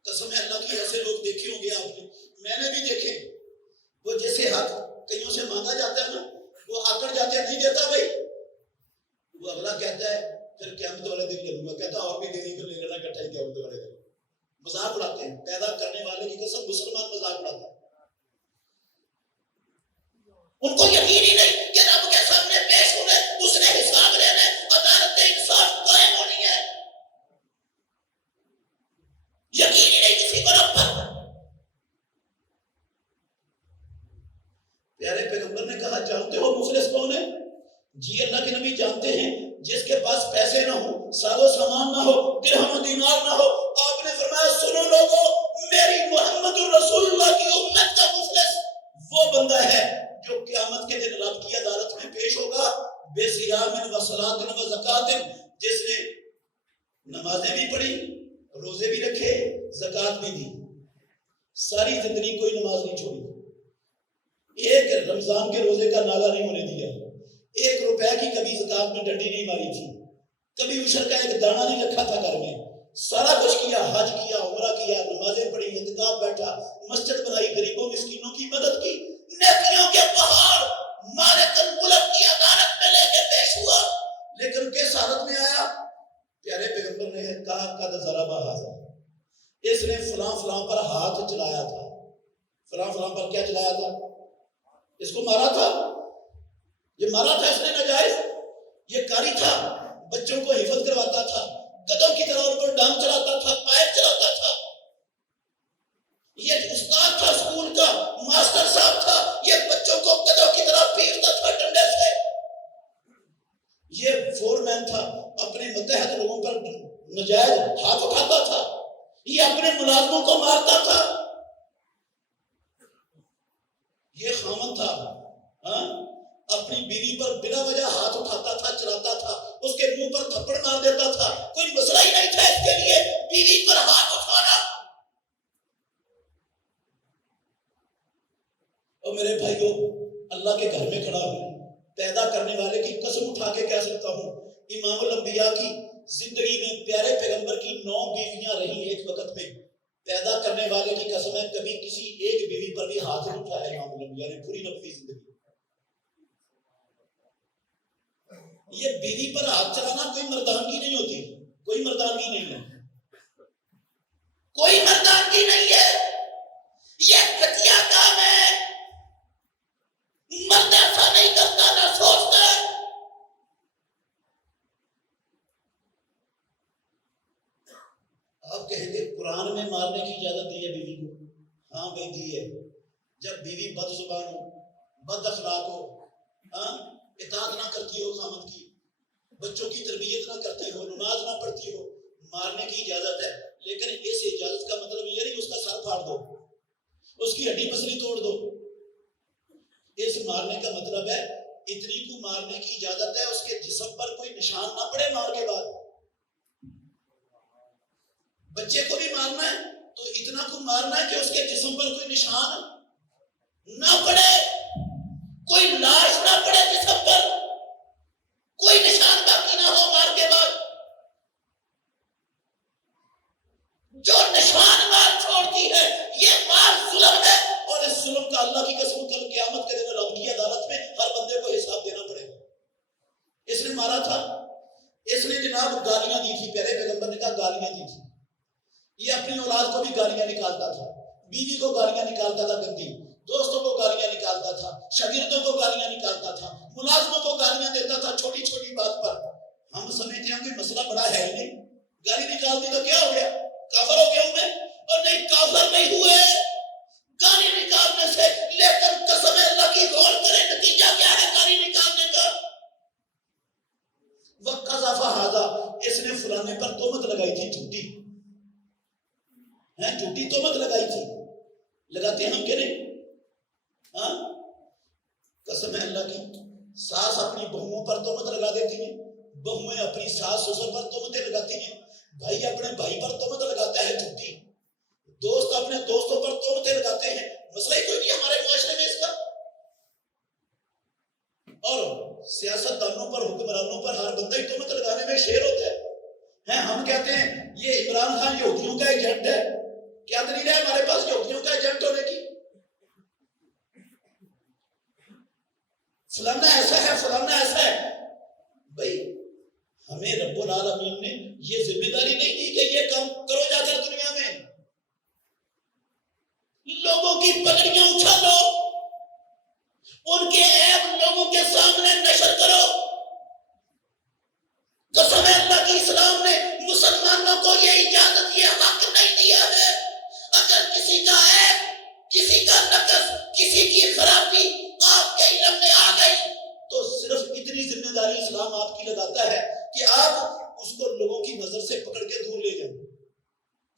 قسم ہے اللہ کی ایسے لوگ دیکھے ہوں گے آپ نے، میں نے بھی دیکھے، وہ جیسے حق کئیوں سے مانگا جاتا ہے نا، وہ آکڑ جاتے ہیں، نہیں دیتا بھائی، وہ اگلا کہتا ہے پھر قیامت والے دن لے لوں گا، کہتا اور بھی دینی پھر لے لینا اکٹھا ہی قیامت والے دن، مذاق اڑاتے ہیں، پیدا کرنے والے کی قسم مسلمان مذاق اڑاتے ہیں، ان کو یقین ہی نہیں کہ رب کے سامنے پیش ہونا ہے، اس نے حساب لینا ہے، عدالت انصاف قائم ہونی ہے، یقین ہی نہیں کسی کو رب پر۔ پیارے پیغمبر نے کہا جانتے ہو مفلس کون ہے؟ جی اللہ کے نبی جانتے ہیں، جس کے پاس پیسے نہ ہو، ساز و سامان نہ ہو، درہم و دینار نہ ہو، آپ نے فرمایا سنو لوگو، میری محمد الرسول اللہ کی امت کا مفلس وہ بندہ ہے جو قیامت کے دن رب کی عدالت میں پیش ہوگا بے صیام و صلاۃ و زکات، جس نے نمازیں بھی پڑھی، روزے بھی رکھے، زکات بھی دی، ساری زندگی کوئی نماز نہیں چھوڑی، ایک رمضان کے روزے کا ناغہ نہیں ہونے دیا، ایک روپے کی کبھی زکات میں ڈنڈی نہیں ماری تھی، کبھی عشر کا ایک دانہ نہیں رکھا تھا گھر میں، سارا کچھ کیا، حج کیا، عمرہ کیا، نمازیں پڑھی، اعتکاف بیٹھا، مسجد بنائی، غریبوں مسکینوں کی مدد کی، نیکیوں کے پہاڑ مالک الملک کی عدالت میں لے کے پیش ہوا، لیکن کس حالت میں آیا؟ پیارے پیغمبر نے کہا قد ضرب ھذا، اس نے فلاں فلاں پر ہاتھ چلایا تھا، فلاں فلاں پر کیا چلایا تھا؟ اس کو مارا تھا، یہ مارا تھا اس نے ناجائز، یہ کاری تھا، بچوں کو حفظ کرواتا تھا، قدم کی طرح ان پر ڈانگ چلاتا تھا، پائپ چلاتا تھا، یہ استاد تھا اسکول کا، ماسٹر صاحب تھا، یہ بچوں کو فور مین تھا، اپنے متحد لوگوں پر نجائز ہاتھ اٹھاتا تھا، یہ اپنے ملازموں کو مارتا تھا، یہ خامن تھا اپنی بیوی پر بلا وجہ ہاتھ اٹھاتا تھا، چلاتا تھا، اس کے منہ پر تھپڑ مار دیتا تھا، کوئی مسئلہ ہی نہیں تھا اس کے لیے بیوی پر ہاتھ اٹھانا۔ اور میرے بھائیوں، اللہ کے گھر میں کھڑا ہوں، پیدا کرنے والے کی قسم اٹھا کے کہہ سکتا ہوں، امام الانبیاء کی زندگی میں پیارے پیغمبر کی 9 بیویاں رہی ایک وقت میں، پیدا کرنے والے کی قسم ہے کبھی کسی ایک بیوی پر بھی ہاتھ نہیں اٹھایا امام الانبیاء نے پوری نبوی زندگی۔ یہ بیوی پر ہاتھ چلانا کوئی مردانگی نہیں ہوتی، کوئی مردانگی نہیں ہے، کوئی مردانگی نہیں ہے، یہ گھٹیا کام ہے، مرد ایسا نہیں کرتا نہ سوچتا۔ آپ کہیں گے قرآن میں مارنے کی اجازت دی ہے بیوی کو؟ ہاں بھائی دی ہے، جب بیوی بد زبان ہو، بد اخلاق ہو، اطاعت نہ کرتی ہو خامد کی، بچوں کی تربیت نہ کرتی ہو، نماز نہ پڑھتی ہو، مارنے کی اجازت ہے، لیکن اس اجازت کا مطلب یہ نہیں اس کا سر پھاڑ دو، اس کی ہڈی پسلی توڑ دو۔ اس مارنے کا مطلب ہے اتنی کو مارنے کی اجازت ہے اس کے جسم پر کوئی نشان نہ پڑے مار کے بعد۔ بچے کو بھی مارنا ہے تو اتنا کو مارنا ہے کہ اس کے جسم پر کوئی نشان نہ پڑے، کوئی لاش نہ پڑے جسم پر، کوئی نشان باقی نہ ہو مار کے بعد۔ جو نشان مار چھوڑتی ہے یہ مار ظلم ہے، اور اس ظلم کا اللہ کی قسم کل قیامت کے دن رب کی عدالت میں ہر بندے کو حساب دینا پڑے گا۔ اس نے مارا تھا، اس نے جناب گالیاں دی تھی، پیارے پیغمبر نے کہا گالیاں دی تھی، یہ اپنی اولاد کو بھی گالیاں نکالتا تھا، بیوی کو گالیاں نکالتا تھا گندی، دوستوں کو گالیاں نکالتا تھا، شاگردوں کو گالیاں نکالتا تھا، ملازموں کو گالیاں دیتا تھا چھوٹی چھوٹی بات پر۔ ہم سمجھتے ہیں کوئی مسئلہ بڑا ہے ہی نہیں، گالی نکال دی تو کیا ہو گیا، کافر ہو گیا ہوں میں؟ اور نہیں، کافر نہیں ہوئے گالی نکالنے سے، لیکن قسم اللہ کی غور کرے نتیجہ کیا ہے گالی نکالنے کا؟ وَقَذَفَ هَذَا، اس نے فلانے پر تہمت لگائی تھی جھوٹی، جھوٹی تہمت لگائی تھی، لگاتے ہیں ہم کہ نہیں؟ قسم ہے اللہ کی، ساس اپنی بہوؤں پر تہمت لگا دیتی ہیں، بہویں اپنی ساس سسر پر تہمتیں لگاتی ہیں، بھائی اپنے بھائی پر تہمت لگاتا ہے جھوٹی، دوست اپنے دوستوں پر تہمتیں لگاتے ہیں، مسئلہ ہی کوئی نہیں ہمارے معاشرے میں اس کا۔ اور سیاست دانوں پر، حکمرانوں پر ہر بندہ ہی تہمت لگانے میں شیر ہوتا ہے۔ ہم کہتے ہیں یہ عمران خان یہودیوں کا ایجنٹ ہے، کیا دلیل ہے ہمارے پاس یہودیوں کا ایجنٹ ہونے کی؟ فلانا ایسا ہے، فلانا ایسا ہے۔ بھائی ہمیں رب العالمین نے یہ ذمہ داری نہیں دی کہ یہ کام کرو جا کر دنیا میں، لوگوں کی پگڑیاں اچھالو، ان کے عیب لوگوں کے سامنے نشر کرو۔ قسم اللہ کی اسلام نے مسلمانوں کو یہ اجازت، یہ حق نہیں دیا ہے۔ اگر کسی کا عیب، کسی کا نقص، کسی کی خرابی آپ کے علم میں آ گئی تو صرف اتنی ذمہ داری اسلام آپ کی لگاتا ہے کہ آپ اس کو لوگوں کی نظر سے پکڑ کے دور لے جائیں،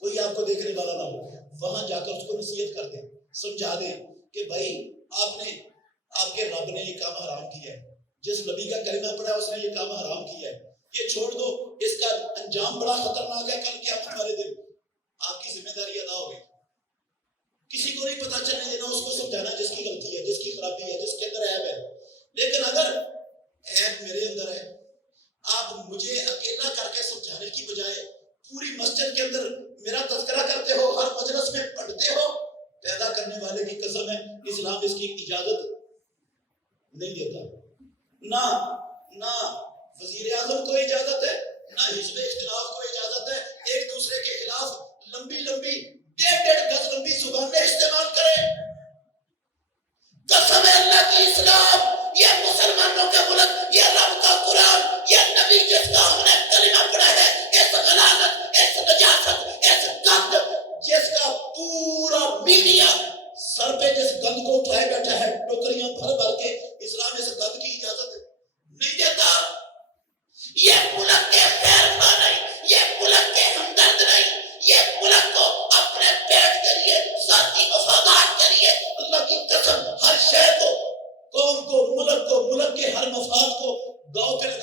کوئی آپ کو دیکھنے والا نہ ہو، وہاں جا کر اس کو نصیحت کر دیں، سمجھا دیں کہ بھائی آپ کے رب نے یہ کام حرام کیا ہے، جس نبی کا کلمہ پڑھا اس نے یہ کام حرام کیا ہے، یہ چھوڑ دو، اس کا انجام بڑا خطرناک ہے، کل قیامت ہمارے دن آپ کی ذمہ داری ادا ہو گئی۔ کسی کو نہیں پتا چلنے دینا، اس کو سمجھانا جس کی غلطی ہے، جس کی خرابی ہے، جس کے اندر عیب ہے۔ لیکن اگر عیب میرے اندر ہے، آپ مجھے اکیلا کر کے سمجھانے کی بجائے پوری مسجد کے اندر میرا تذکرہ کرتے ہو، ہر مجلس میں پڑھتے ہو، پیدا کرنے والے کی قسم ہے اسلام اس کی اجازت نہیں دیتا۔ نہ وزیر اعظم کو اجازت ہے، نہ حزب اختلاف کو اجازت ہے ایک دوسرے کے خلاف لمبی 1.5 گز لمبی زبانیں استعمال کرے۔ قسم اللہ کی اسلام، یہ مسلمانوں کا ملک، یہ رب کا قرآن، یہ نبی جس کا ہم نے کلمہ پڑھا ہے، اس غلاظت، اس نجاست، اس گند، جس کا پورا میڈیا سر پہ جس گند کو اٹھائے بیٹھا ہے ٹوکریاں بھر بھر کے، اسلام اس گند کی اجازت نہیں دیتا۔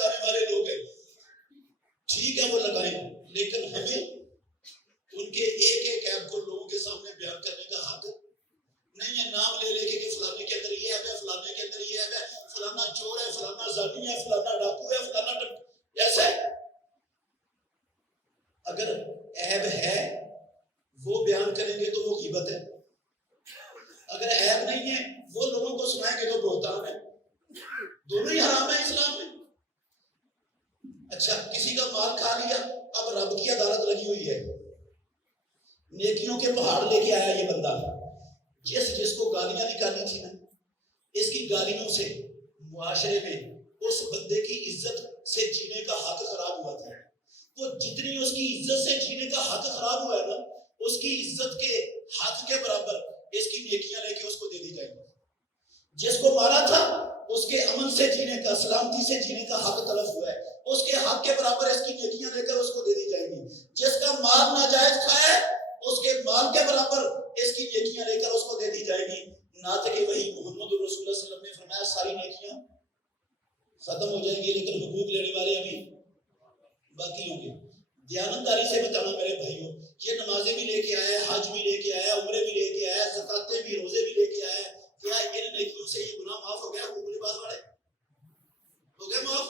لگانے والے لوگ ہیں، ٹھیک ہے وہ لگائیں، لیکن ہمیں ان کے ایک ایک عیب کو لوگوں کے سامنے بیان کرنے کا حق نہیں ہے۔ نام لے لے کے کہ فلانے کے اندر یہ ہے، فلانے کے اندر یہ ہے، فلانا چور ہے، فلانا زانی ہے، فلانا ڈاکو ہے، فلانا ایسا ہے۔ اگر عیب ہے وہ بیان کریں گے تو وہ غیبت ہے، اگر عیب نہیں ہے وہ لوگوں کو سنائیں گے تو بہتان ہے۔ دونوں ہی حرام ہے اسلام میں۔ اچھا کسی کا مال کھا لیا، اب رب کی عدالت لگی ہوئی ہے، نیکیوں کے پہاڑ لے کے آیا یہ بندہ، جس کو گالیاں نکالی تھی نا، اس کی گالیوں سے معاشرے میں اس بندے کی عزت سے جینے کا حق خراب ہوا تھا۔ وہ جتنی اس کی عزت سے جینے کا حق خراب ہوا ہے نا، اس کی عزت کے حق کے برابر اس کی نیکیاں لے کے اس کو دے دی جائیں گی۔ جس کو مارا تھا اس کے امن سے جینے کا، سلامتی سے جینے کا حق تلف ہوا ہے، اس کے حق کے برابر اس کی نیکیاں لے کر اس کو دے دی جائیں گی۔ جس کا مال ناجائز کھایا ہے اس کے مال کے برابر اس کی نیکیاں لے کر اس کو دے دی جائیں گی۔ ناطق وحی محمد رسول اللہ صلی اللہ علیہ وسلم نے فرمایا ساری نیکیاں ختم ہو جائیں گی لیکن حقوق لینے والے ابھی باقی ہوں گے۔ دیانتداری سے بتانا میرے بھائیوں، یہ نمازیں بھی لے کے آیا ہے، حج بھی لے کے آیا ہے، عمرے بھی لے کے آیا ہے، زکاتیں بھی، روزے بھی لے کے آیا ہے، کیا ان نیکیوں سے یہ گناہ معاف ہو گیا؟ حقوق لباس والے ہو گئے معاف؟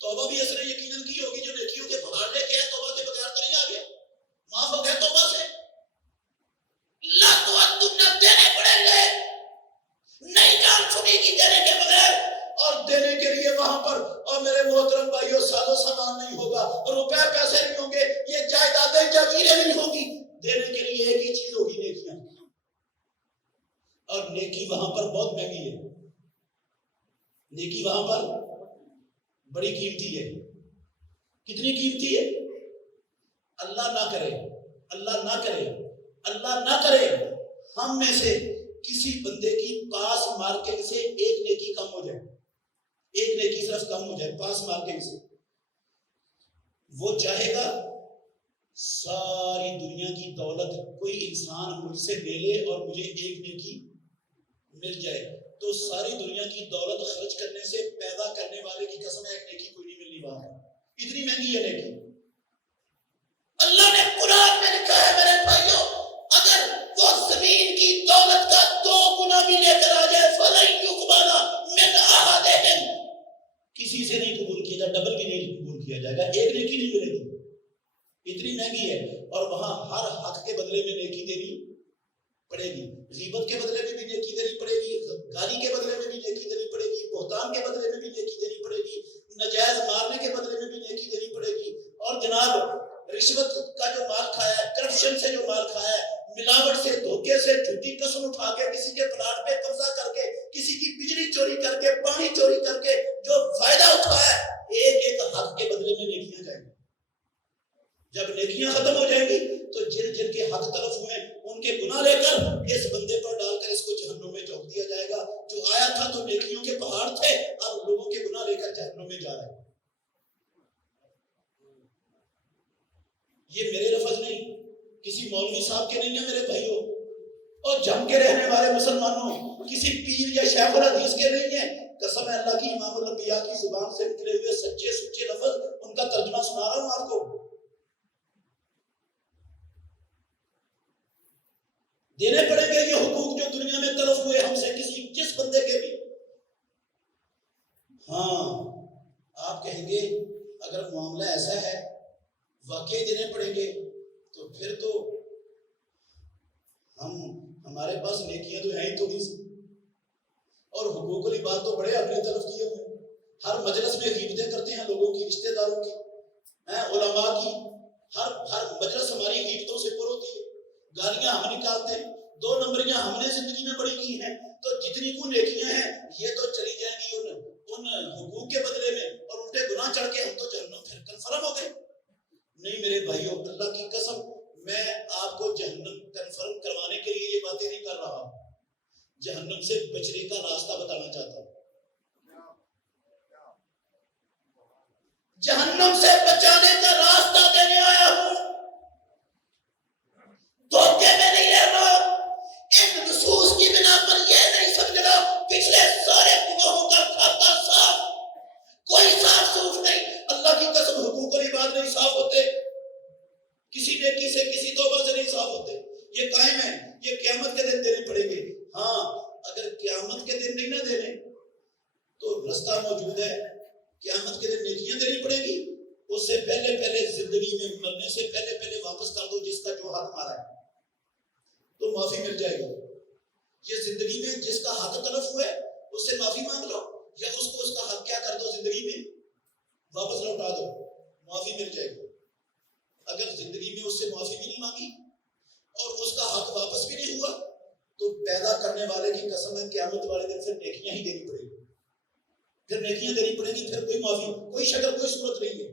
توبہ بھی اس نے یقیناً کی ہوگی، جو نیکیوں کے پہاڑ لے کے آیا توبہ کے بغیر تو نہیں آ گیا، معاف ہو گیا توبہ سے۔ دینے پڑیں گے، نہیں جان چھوٹی کی دینے کے بغیر، اور دینے کے لیے وہاں پر اور میرے محترم بھائیوں سازو سامان نہیں ہوگا، روپے پیسے نہیں ہوں گے، یہ جائیدادیں جاگیریں نہیں ہوں گی، دینے کے لیے ایک ہی چیز ہوگی، نیکیاں۔ اور نیکی وہاں پر بہت مہنگی ہے، نیکی وہاں پر بڑی قیمتی ہے۔ کتنی قیمتی ہے؟ اللہ نہ کرے، اللہ نہ کرے، اللہ نہ کرے ہم میں سے کسی بندے کی پاس مارکنگ سے ایک نیکی کم ہو جائے، ایک نیکی صرف کم ہو جائے پاس مارکنگ سے، وہ چاہے گا ساری دنیا کی دولت کوئی انسان مجھ سے لے لے اور مجھے ایک نیکی مل جائے، تو ساری دنیا کی دولت خرچ کرنے سے پیدا کرنے والے کی قسم ایک نیکی کوئی نہیں ملنی وہاں ہے، اتنی مہنگی ہے نیکی۔ اللہ نے قرآن میں لکھا ہے میرے بھائیوں، اگر وہ زمین کی دولت کا 2 گنا بھی لے کر آ جائے فَلَن يُقْبَلَ مِنْ أَحَدِهِمْ، کسی سے نہیں قبول کیا جائے، ڈبل بھی نہیں قبول کیا جائے گا، ایک نیکی نہیں ملے گی، اتنی مہنگی ہے۔ اور وہاں ہر حق کے بدلے میں نیکی دینی پڑے گی، غیبت کے بدلے میں بھی نیکی دینی پڑے گی، گالی کے بدلے میں بھی نیکی دینی پڑے گی، بہتان کے بدلے میں بھی نیکی دینی پڑے گی، نجائز مارنے کے بدلے میں بھی نیکی دینی پڑے گی، اور جناب رشوت کا جو مال کھایا ہے، کرپشن سے جو مال کھایا ہے، ملاوٹ سے، دھوکے سے، جھوٹی قسم اٹھا کے، کسی کے پلاٹ پہ قبضہ کر کے، کسی کی بجلی چوری کر کے، پانی چوری کر کے جو فائدہ اٹھایا ہے، ایک ایک حق کے بدلے میں نیکیاں جائیں گی۔ جب نیکیاں ختم ہو جائیں گی تو جن جن کے حق تلف ہوئے ان کے گناہ لے کر اس بندے پر ڈال کر اس کو جہنم میں جھونک دیا جائے گا۔ جو آیا تھا تو نیکیوں کے پہاڑ تھے، اب لوگوں کے گناہ لے کر جہنم میں جا رہا ہے۔ یہ میرے لفظ نہیں، کسی مولوی صاحب کے نہیں ہیں میرے بھائیوں، اور جم کے رہنے والے مسلمانوں، کسی پیر یا شیخ الحدیث کے نہیں ہیں، قسم ہے اللہ کی، امام الانبیاء کی زبان سے نکلے ہوئے سچے سچے لفظ، ان کا ترجمہ سنا رہا ہوں آپ کو۔ دینے پڑیں گے یہ حقوق جو دنیا میں تلف ہوئے ہم سے کسی جس بندے کے بھی۔ ہاں آپ کہیں گے اگر معاملہ ایسا ہے واقعی دینے پڑیں گے تو پھر تو ہمارے پاس نیکیاں تو ہیں ہی تھوڑی سی، اور حقوق والی بات تو بڑے اپنے طرف کیے ہوئے، ہر مجلس میں غیبتیں کرتے ہیں لوگوں کی، رشتہ داروں کی، علماء کی، ہر مجلس ہماری غیبتوں سے پر ہوتی ہے، گالیاں ہم نکالتے ہیں، 2 نمبریاں ہم نے زندگی میں بڑی کی ہیں، تو جتنی کو نیکیاں ہیں یہ تو چلی جائیں گی ان حقوق کے بدلے میں، اور الٹے گناہ چڑھ کے ہم تو جہنم پھر کنفرم ہو گئے۔ نہیں میرے بھائیوں، اللہ کی قسم میں آپ کو جہنم کنفرم کروانے کے لیے یہ باتیں نہیں کر رہا، جہنم سے بچنے کا راستہ بتانا چاہتا ہوں، جہنم سے بچانے کا راستہ دینے آیا ہوں، دھوکے میں نہیں رہنا، ان نصوص کی بنا پر یہ نہیں سمجھنا پچھلے سارے گناہوں کا کھاتا صاف، کوئی کی قسم حقوق العباد نہیں صاف ہوتے، کسی نیکی سے کسی توبہ سے نہیں صاف ہوتے، یہ قائم ہے، یہ قیامت کے دن دینے پڑیں گے۔ ہاں اگر قیامت کے دن نہیں نہ دینے تو رستہ موجود ہے، قیامت کے دن نیکیاں دینی پڑیں گی، اس سے پہلے زندگی میں مرنے سے پہلے واپس کر دو جس کا جو حق مارا ہے، تو معافی مل جائے گی۔ یہ زندگی میں جس کا حق تلف ہوا ہے اس سے معافی مانگ لو، یا اس کو اس کا حق کیا کر دو، زندگی میں واپس لوٹا دو، معافی مل جائے گی۔ اگر زندگی میں اس سے معافی بھی نہیں مانگی اور اس کا حق واپس بھی نہیں ہوا تو پیدا کرنے والے کی قسم ہے قیامت والے دن پھر نیکیاں ہی دینی پڑے گی، پھر نیکیاں دینی پڑے گی، پھر کوئی معافی، کوئی شکل، کوئی صورت نہیں ہے۔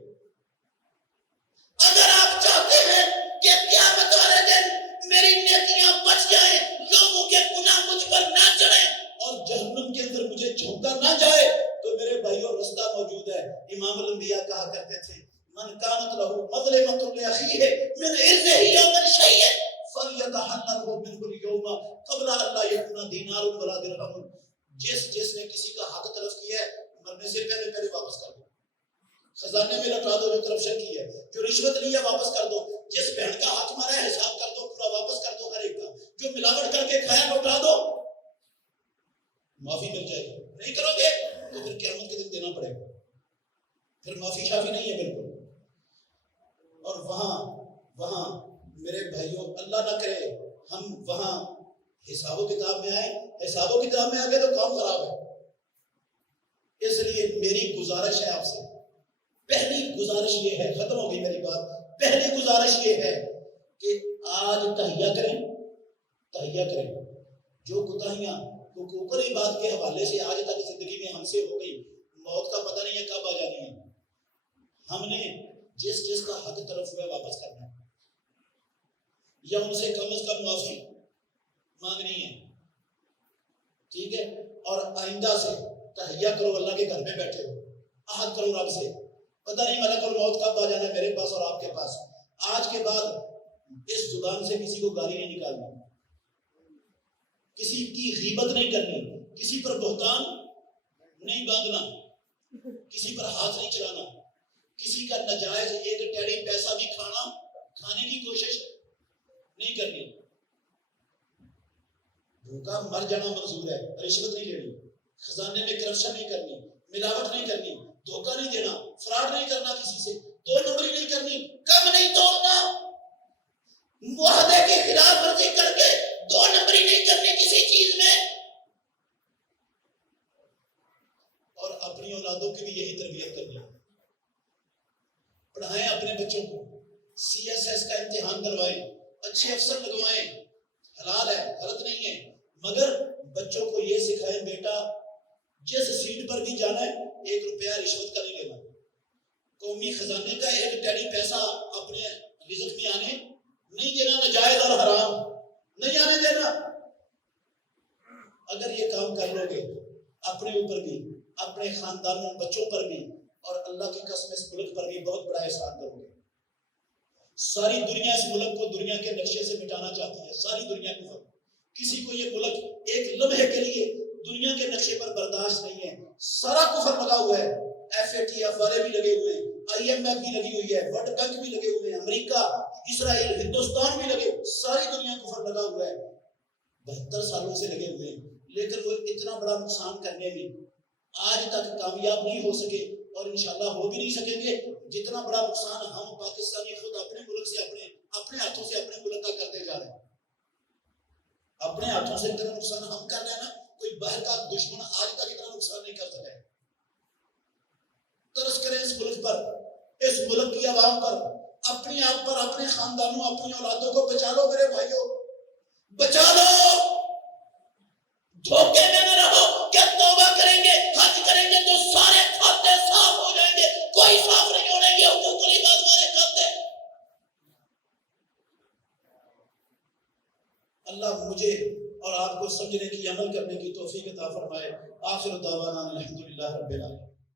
اگر آپ چاہتے ہیں کہ قیامت والے دن میری نیکیاں بچ جائیں، لوگوں کے گناہ مجھ پر نہ چڑھیں اور جہنم کے اندر مجھے جھونکا نہ جائے، تو میرے بھائیوں رستہ موجود ہے۔ امام الانبیاء کہا کرتے تھے من کانت لہ مظلمۃ لاخیہ من عرضہ یوم شیء فلیتحللہ منہ اليوم قبل ان لا یکون دینار ولا درہم۔ جس نے کسی کا حق تلف کیا ہے مرنے سے پہلے واپس کر دو، خزانے میں لوٹا دو، جو کرپشن کی ہے، جو رشوت لی ہے واپس کر دو، جس بہن کا حق مارا ہے حساب کر دو، پورا واپس کر دو، ہر ایک کا جو ملاوٹ کر کے کھایا لوٹا دو، معافی مل جائے گی۔ نہیں کرو گے تو پھر قیامت کے دن دینا پڑے گا، پھر معافی شافی نہیں ہے بالکل۔ اور وہاں میرے بھائیوں اللہ نہ کرے ہم وہاں حساب و کتاب میں آئے، حساب و کتاب میں آگے تو کام خراب ہے۔ اس لیے میری گزارش ہے آپ سے، پہلی گزارش یہ ہے، ختم ہو گئی میری بات، پہلی گزارش یہ ہے کہ آج تہیہ کریں جو کوتاہیاں حقوق العباد کے حوالے سے آج تک زندگی میں ہم سے ہو گئی، موت کا پتہ نہیں ہے کب آ جانی ہے، ہم نے جس کا حق طرف ہوا واپس کرنا ہے یا ان سے کم از کم معافی مانگنی ہے، ٹھیک ہے؟ اور آئندہ سے تہیہ کرو، اللہ کے گھر میں بیٹھے ہو، عہد کرو رب سے، پتہ نہیں ملک الموت کب آ جانا ہے میرے پاس اور آپ کے پاس، آج کے بعد اس زبان سے کسی کو گالی نہیں نکالنی، کسی کی غیبت نہیں کرنی، کسی پر بہتان نہیں باندھنا، کسی پر ہاتھ نہیں چلانا، کسی کا ناجائز ایک ٹیڑی پیسہ بھی کھانے کی کوشش نہیں کرنی، بھوکا مر جانا منظور ہے، رشوت نہیں لینی، خزانے میں کرپشن نہیں کرنی، ملاوٹ نہیں کرنی، دھوکہ نہیں دینا، فراڈ نہیں کرنا، کسی سے دو نمبری نہیں کرنی، کم نہیں توڑنا، معاہدے کی خلاف ورزی کر کے دو نمبری نہیں کرنی کسی چیز میں، اور اپنی اولادوں کی بھی یہی تربیت کرنی ہے۔ پڑھائیں اپنے بچوں کو، سی ایس ایس کا امتحان کروائیں، اچھے افسر لگوائیں، حلال ہے، غلط نہیں ہے، مگر بچوں کو یہ سکھائیں بیٹا جس سیٹ پر بھی جانا ہے 1 روپیہ رشوت کا نہیں لینا، قومی خزانے کا ایک ٹیڑی پیسہ اپنے رزق میں آنے نہیں دینا، ناجائز اور حرام نہیں آنے دینا۔ اگر یہ کام کر لو گے اپنے اوپر بھی، اپنے خاندانوں بچوں پر بھی، اور اللہ کی قسم اس ملک پر بھی بہت بڑا احسان کرو گے۔ ساری دنیا اس ملک کو دنیا کے نقشے سے مٹانا چاہتی ہے، ساری دنیا کو، کسی کو یہ ملک ایک لمحے کے لیے دنیا کے نقشے پر برداشت نہیں ہے، سارا کفر لگا ہوا ہے، FATF والے بھی لگے ہوئے ہیں، IMF بھی لگی ہوئی ہے، ورلڈ بینک بھی لگے ہوئے ہیں، امریکہ، اسرائیل، ہندوستان بھی لگے، ساری دنیا کفر لگا ہوا ہے، 72 سالوں سے لگے ہوئے ہیں، لیکن وہ اتنا بڑا نقصان کرنے میں آج تک کامیاب نہیں ہو سکے اور انشاءاللہ ہو بھی نہیں سکیں گے، جتنا بڑا نقصان ہم پاکستانی خود اپنے ملک سے اپنے ہاتھوں سے اپنے ملک کا کرتے جا رہے ہیں، اپنے ہاتھوں سے اتنا نقصان ہم کر رہے ہیں نا، کوئی باہر کا دشمن آج تک اتنا نقصان نہیں کر سکا ہے۔ ترس کریں اس ملک پر، اس ملک کی عوام پر، اپنے آپ پر، اپنے خاندانوں، اپنی اولادوں کو بچا لو میرے بھائیوں، بچا لو، دھوکے میں نہ رہو کہ توبہ کریں گے، حج کریں گے تو سارے کھاتے صاف ہو جائیں گے، کوئی صاف نہیں ہونے گے حقوق العباد والے کھاتے۔ اللہ مجھے اور آپ کو سمجھنے کی، عمل کرنے کی توفیق عطا فرمائے۔ آخر دعوانا الحمدللہ رب العالمین۔